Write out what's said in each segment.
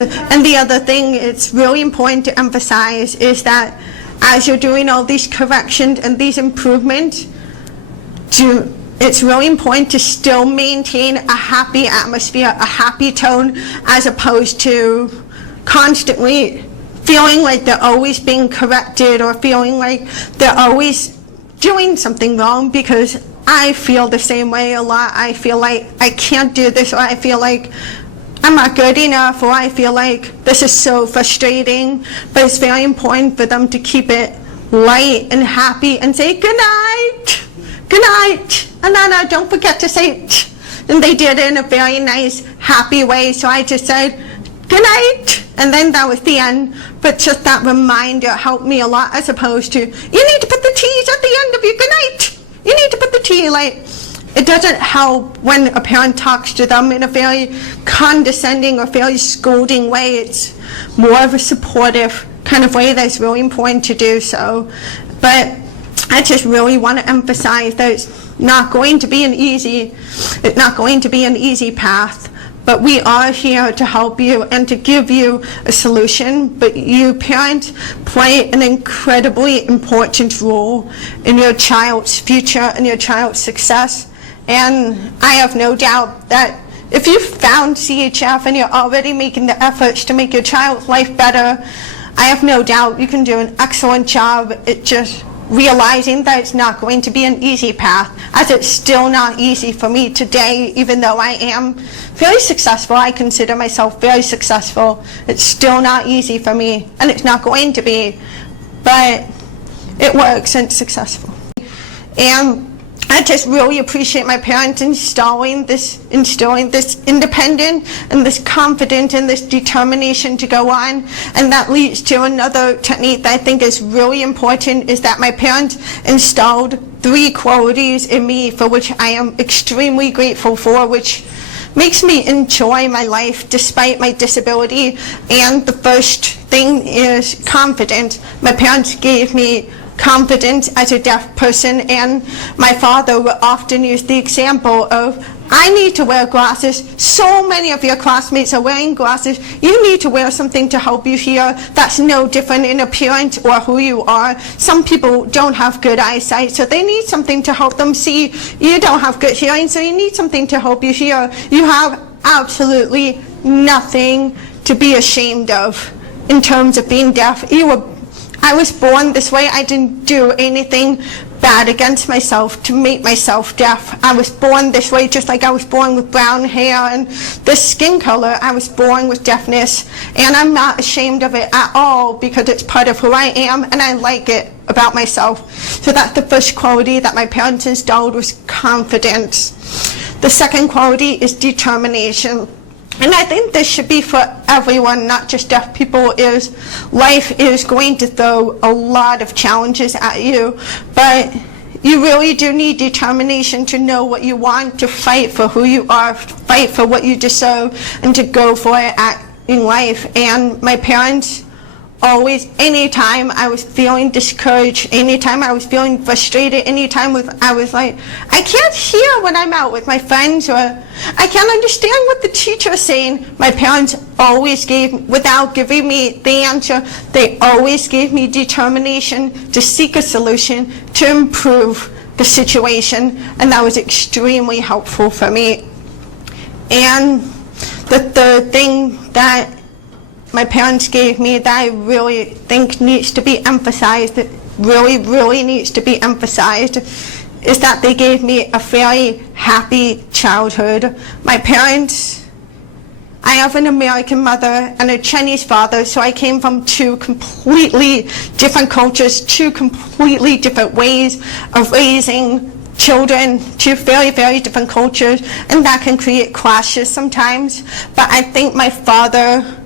And the other thing it's really important to emphasize is that as you're doing all these corrections and these improvements, it's really important to still maintain a happy atmosphere, a happy tone, as opposed to constantly feeling like they're always being corrected or feeling like they're always doing something wrong, because I feel the same way a lot. I feel like I can't do this, or I feel like I'm not good enough, or I feel like this is so frustrating. But it's very important for them to keep it light and happy and say good night, good night, and then don't forget to say it. And they did it in a very nice, happy way. So I just said good night, and then that was the end. But just that reminder helped me a lot, as opposed to, you need to put the T's at the end of your good night. You need to put the T, like, it doesn't help when a parent talks to them in a very condescending or very scolding way. It's more of a supportive kind of way that's really important to do so. But I just really want to emphasize that it's not going to be an easy path. But we are here to help you and to give you a solution. But you parents play an incredibly important role in your child's future and your child's success. And I have no doubt that if you've found CHF and you're already making the efforts to make your child's life better, I have no doubt you can do an excellent job at just realizing that it's not going to be an easy path, as it's still not easy for me today. Even though I am very successful, I consider myself very successful, it's still not easy for me, and it's not going to be, but it works and it's successful. And I just really appreciate my parents instilling this independent and this confidence and this determination to go on. And that leads to another technique that I think is really important, is that my parents installed 3 qualities in me for which I am extremely grateful for, which makes me enjoy my life despite my disability. And the first thing is confidence. My parents gave me confidence as a deaf person, and my father would often use the example of, I need to wear glasses, so many of your classmates are wearing glasses, you need to wear something to help you hear. That's no different in appearance or who you are. Some people don't have good eyesight, so they need something to help them see. You don't have good hearing, so you need something to help you hear. You have absolutely nothing to be ashamed of in terms of being deaf. I was born this way. I didn't do anything bad against myself to make myself deaf. I was born this way, just like I was born with brown hair and this skin color. I was born with deafness, and I'm not ashamed of it at all, because it's part of who I am, and I like it about myself. So that's the first quality that my parents installed, was confidence. The second quality is determination. And I think this should be for everyone, not just deaf people, is life is going to throw a lot of challenges at you, but you really do need determination to know what you want, to fight for who you are, fight for what you deserve, and to go for it in life. And my parents always, anytime I was feeling discouraged, anytime I was feeling frustrated, anytime I was like, I can't hear when I'm out with my friends, or I can't understand what the teacher is saying, my parents always gave, without giving me the answer, they always gave me determination to seek a solution, to improve the situation, and that was extremely helpful for me. And the third thing that my parents gave me that I really think needs to be emphasized, that really needs to be emphasized, is that they gave me a very happy childhood. My parents, I have an American mother and a Chinese father, so I came from 2 completely different cultures, 2 completely different ways of raising children, 2 very different cultures, and that can create clashes sometimes. But I think my father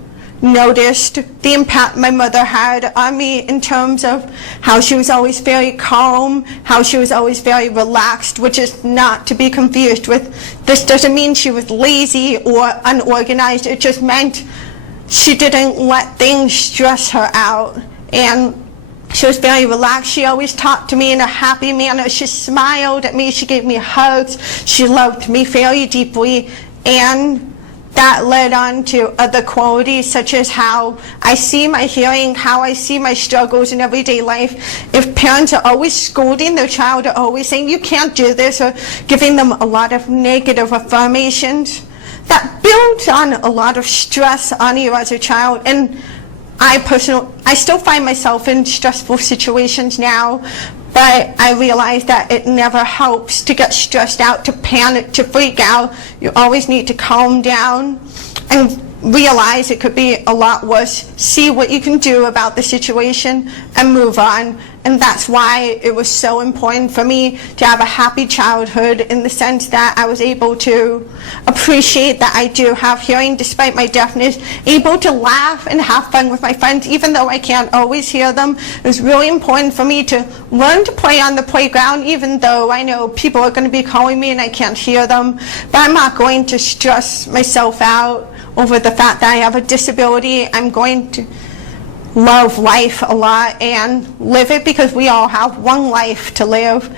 noticed the impact my mother had on me in terms of how she was always very calm, how she was always very relaxed, which is not to be confused with, this doesn't mean she was lazy or unorganized, it just meant she didn't let things stress her out. And she was very relaxed. She always talked to me in a happy manner. She smiled at me, she gave me hugs, she loved me very deeply. And that led on to other qualities such as how I see my hearing, how I see my struggles in everyday life. If parents are always scolding their child, or always saying you can't do this, or giving them a lot of negative affirmations, that builds on a lot of stress on you as a child. And I still find myself in stressful situations now, but I realize that it never helps to get stressed out, to panic, to freak out. You always need to calm down and realize it could be a lot worse. See what you can do about the situation and move on. And that's why it was so important for me to have a happy childhood, in the sense that I was able to appreciate that I do have hearing despite my deafness, able to laugh and have fun with my friends even though I can't always hear them. It was really important for me to learn to play on the playground even though I know people are going to be calling me and I can't hear them. But I'm not going to stress myself out over the fact that I have a disability. I'm going to love life a lot and live it, because we all have one life to live.